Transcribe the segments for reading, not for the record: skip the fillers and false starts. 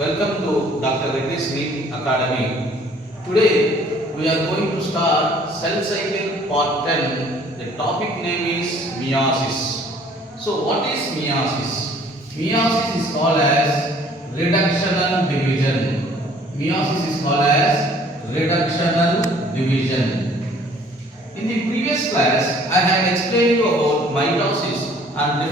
Welcome to Dr. Ritesh Neat Academy. Today we are going to start cell cycle part 10. The topic name is meiosis. So what is meiosis? Meiosis is called as reductional division. Meiosis is called as reductional division. In the previous class, I had explained you about mitosis and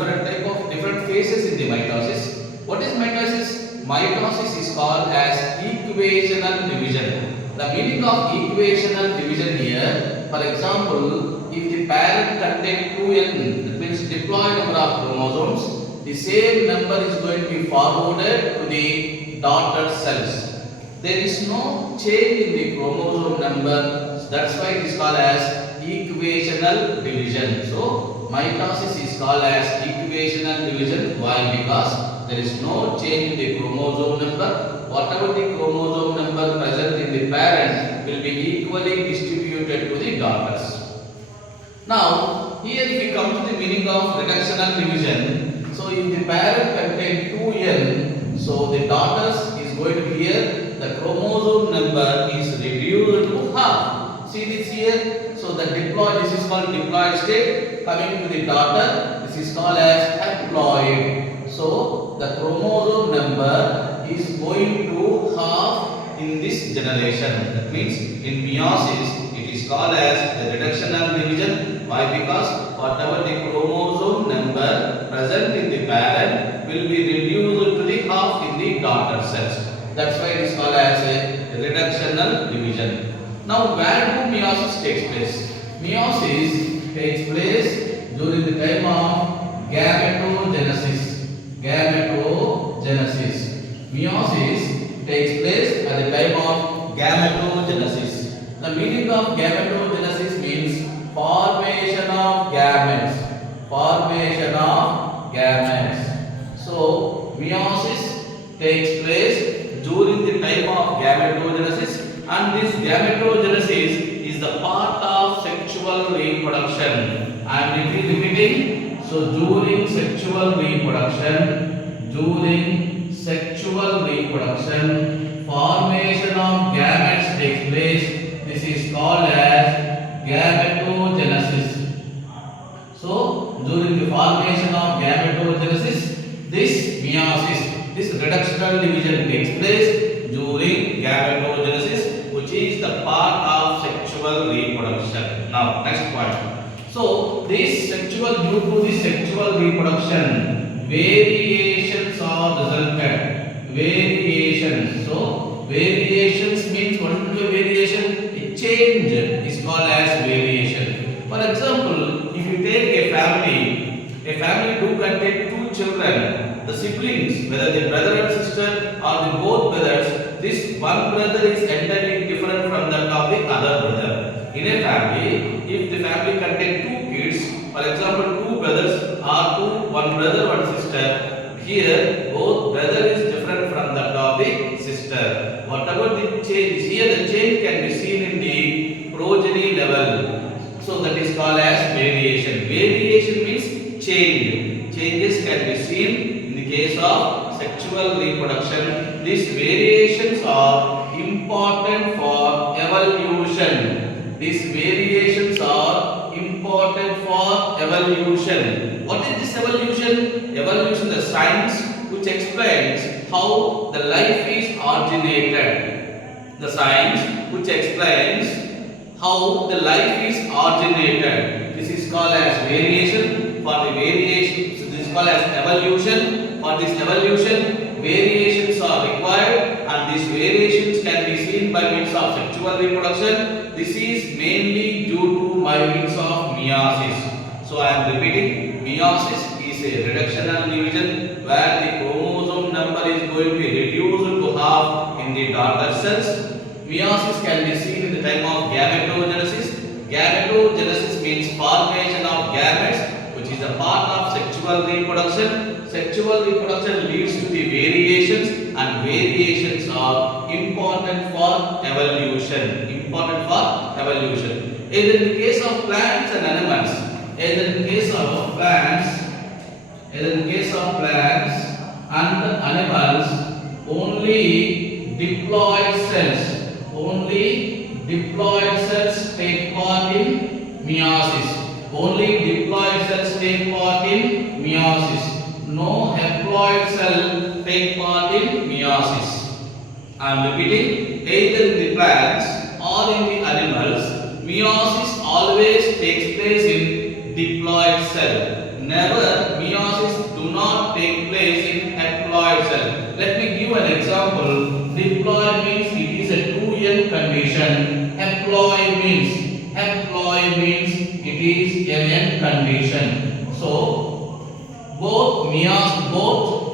different phases in the mitosis. What is mitosis? Mitosis is called as equational division. The meaning of equational division here, for example, if the parent contains 2n, that means diploid number of chromosomes, the same number is going to be forwarded to the daughter cells. There is no change in the chromosome number, that's why it is called as equational division. So mitosis is called as equational division. Why? Because there is no change in the chromosome number. Whatever the chromosome number present in the parent will be equally distributed to the daughters. Now here if we come to the meaning of reductional division, so if the parent contains 2n, so the daughters is going to be here, the chromosome number is reduced to half. See this here. So the diploid, this is called diploid state. Coming to the daughter, this is called as haploid. So the chromosome number is going to half in this generation. That means in meiosis it is called as the reductional division. Why? Because whatever the chromosome number present in the parent will be reduced to the half in the daughter cells. That's why it is called as a reductional division. Now, where do meiosis takes place? Meiosis takes place during the time of gametogenesis. Gametogenesis. Meiosis takes place at the time of gametogenesis. The meaning of gametogenesis means formation of gametes. Formation of gametes. So, meiosis takes place during the time of gametogenesis. And this gametogenesis is the part of sexual reproduction. I am repeating. So during sexual reproduction, formation of gametes takes place. This is called as gametogenesis. So during the formation of gametogenesis, this meiosis, this reductional division takes place during gametogenesis, which is the part of sexual reproduction. Now, next point. So, due to this sexual reproduction, variations are resulted. Variations. So, variations means what is the variation? A change is called as variation. For example, if you take a family do contain two children, the siblings, whether the brother and sister or the both brothers, this one brother is entirely different from that of the other brother. In a family, if the family contains two kids, for example, two brothers or one brother, one sister, here both brother is different from that of the sister. Whatever the change is here, the change can be seen in the progeny level. So that is called as variation. Variation means change. Changes can be seen in the case of sexual reproduction. These variations are important for evolution. These variations are important for evolution. What is this evolution? Evolution, the science which explains how the life is originated. The science which explains how the life is originated. This is called as variation. For the variation, so this is called as evolution. For this evolution, variations are required, and these variations can be seen by means of sexual reproduction. This is mainly due to by means of meiosis. So I am repeating, meiosis is a reductional division where the chromosome number is going to be reduced to half in the daughter cells. Meiosis can be seen in the time of gametogenesis. Gametogenesis means formation of gametes, which is a part of sexual reproduction. Sexual reproduction leads to the variations, and variations are important for evolution. Important for evolution. Either in the case of plants and animals, either in the case of plants and animals, only diploid cells, only diploid cells take part in meiosis. Only diploid cells take part in meiosis. No haploid cell take part in meiosis. I am repeating, either in the plants or in the animals, meiosis always takes place in diploid cell. Never meiosis do not take place in haploid cell. Let me give an example. Diploid means it is a 2n condition. Haploid means it is an n condition. So both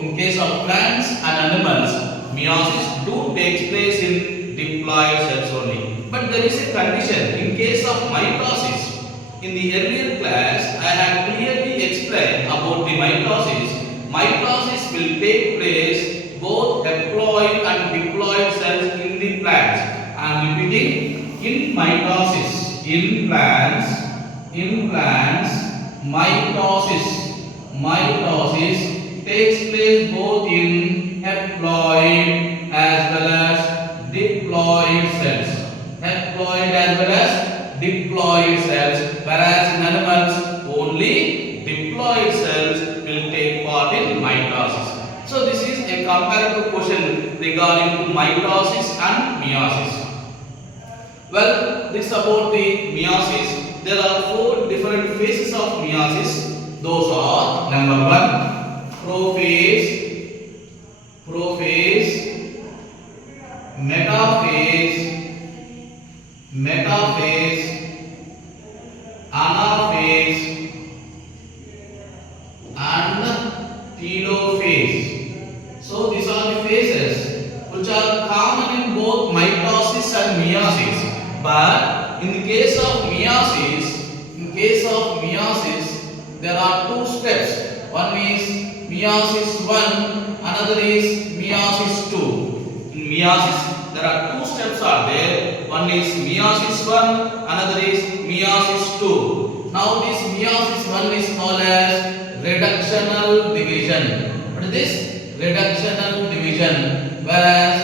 in case of plants and animals, meiosis do takes place in diploid cells only. But there is a condition in case of mitosis. In the earlier class, I had clearly explained about the mitosis. Mitosis will take place both haploid and diploid cells in the plants. I am repeating, in mitosis, in plants, mitosis takes place both in haploid as well as diploid cells. Haploid as well as diploid cells, whereas in animals only diploid cells will take part in mitosis. So this is a comparative question regarding to mitosis and meiosis. Well, this about the meiosis. There are 4 different phases of meiosis. Those are: number 1, prophase, metaphase, anaphase, and telophase. So these are the phases which are common in both mitosis and meiosis. But in the case of meiosis, there are 2 steps. One is meiosis 1, another is meiosis 2. In meiosis, there are 2 steps are there. One is meiosis 1, another is meiosis 2. Now this meiosis 1 is called as reductional division. What is this? Reductional division. Whereas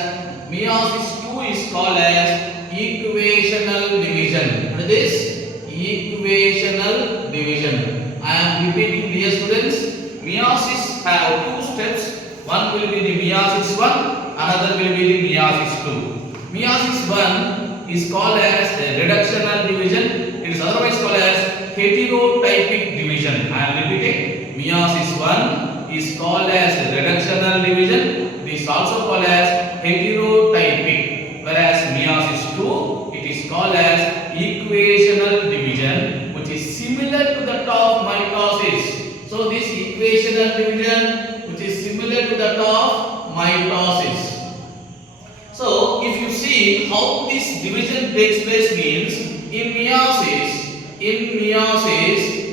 meiosis 2 is called as equational division. What is this? Equational division. I am repeating, dear students. Meiosis have 2 steps. One will be the meiosis 1, another will be the meiosis 2. Meiosis 1 is called as a reductional division. It is otherwise called as heterotypic division. I am repeating. Meiosis 1 is called as reductional division. This is also called as heterotypic. Whereas meiosis 2, it is called as equational division, which is similar to that of mitosis. So this equational division, which is similar to that of mitosis. So if you see how this division takes place means, in meiosis,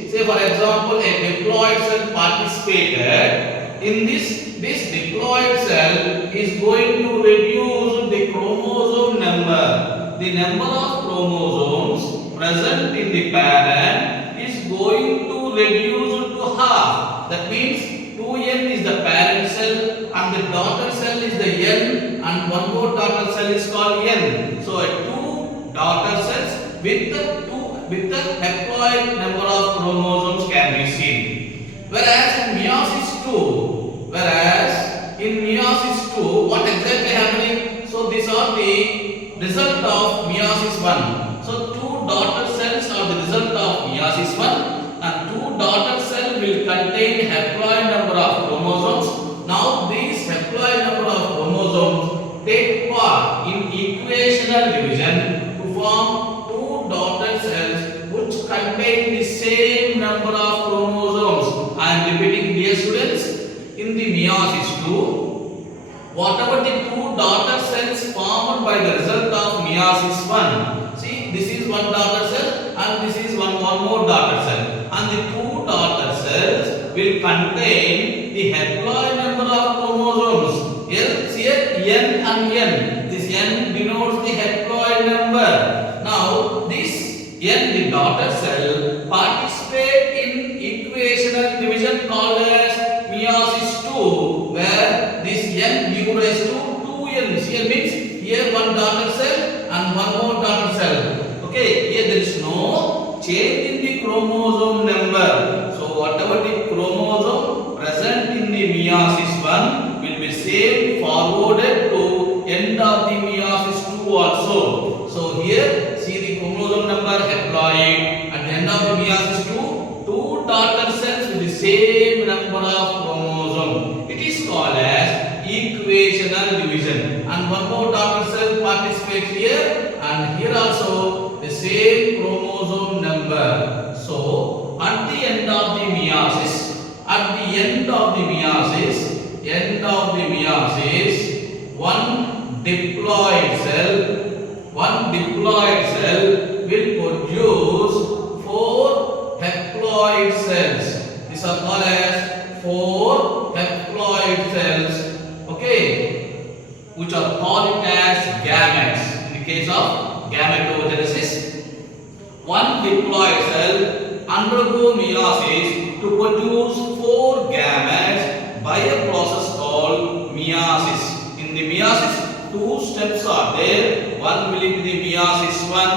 say for example a diploid cell participated in this diploid cell is going to reduce the chromosome number. The number of chromosomes present in the parent is going to reduce to half. That means 2n is the parent cell and the daughter cell is the n, and one more daughter cell is called n. So 2 daughter cells with the haploid number of chromosomes can be seen. Whereas in meiosis 2, what exactly happening? So these are the result of meiosis 1. So 2 daughter cells are the result of meiosis 1, and 2 daughter cells will contain haploid number of chromosomes. Now these haploid number of chromosomes take part in equational division to form 2 daughter cells which contain the same number of chromosomes. I am repeating, dear students. In the meiosis 2, whatever the 2 daughter cells formed by the result of meiosis 1. See, this is one daughter cell and this is one more daughter cell. And the 2 daughter cells will contain the haploid number of chromosomes. Here, n and n. This n denotes the haploid number. Now, this n, the daughter cell, participate in equational division called as meiosis 2, where this n gives rise to Essential means here one daughter cell and one more daughter cell. Okay, here there is no change in the chromosome number. So whatever the chromosome present in the meiosis 1 will be same forwarded to end of the meiosis 2 also. So here see the chromosome number haploid. At the end of the meiosis 2, two daughter cells with the same number of chromosome. It is called as equational division. And one more daughter cell participates here, and here also the same chromosome number. So at the end of the meiosis, one diploid cell will produce 4 haploid cells. These are called as 4 haploid cells, okay, which are called as gametes. In the case of gametogenesis, one diploid cell undergo meiosis to produce 4 gametes by a process called meiosis. In the meiosis, 2 steps are there. One will be the meiosis 1,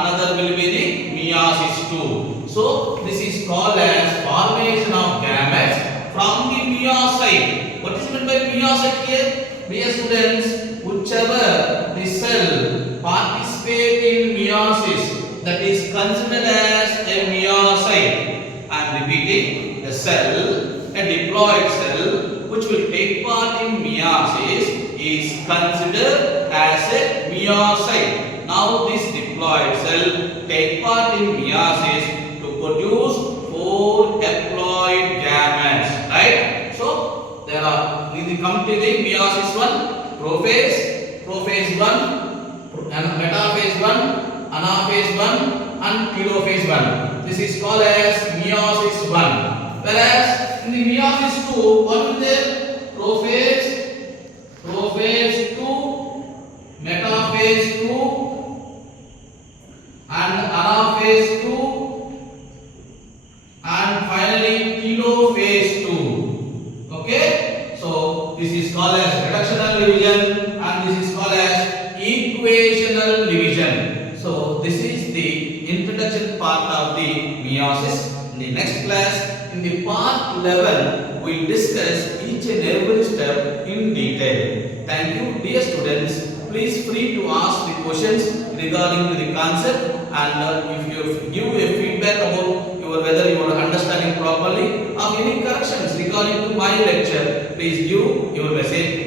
another will be the meiosis 2. So this is called as formation of gametes from the meiocyte. What is meant by meiocyte here? Dear students, whichever the cell participate in meiosis, that is considered as a meiocyte. I am repeating, the cell, a diploid cell which will take part in meiosis is considered as a meiocyte. Now this diploid cell take part in meiosis to produce 4 haploid gametes, right? So there are, we come to the meiosis 1, prophase 1, metaphase 1, anaphase 1 and telophase 1. This is called as meiosis 1. Whereas in the meiosis 2, what is there? Prophase 2, metaphase 2 and anaphase 2 and finally telophase 2. Okay? So this is called as reductional division and this is called as equational division. So this is the introduction part of the meiosis. In the next class, in the part 11, we will discuss each and every step in detail. Thank you, dear students. Please free to ask the questions regarding to the concept, and if you give a feedback about whether you are understanding properly or any corrections regarding to my lecture, please give your message.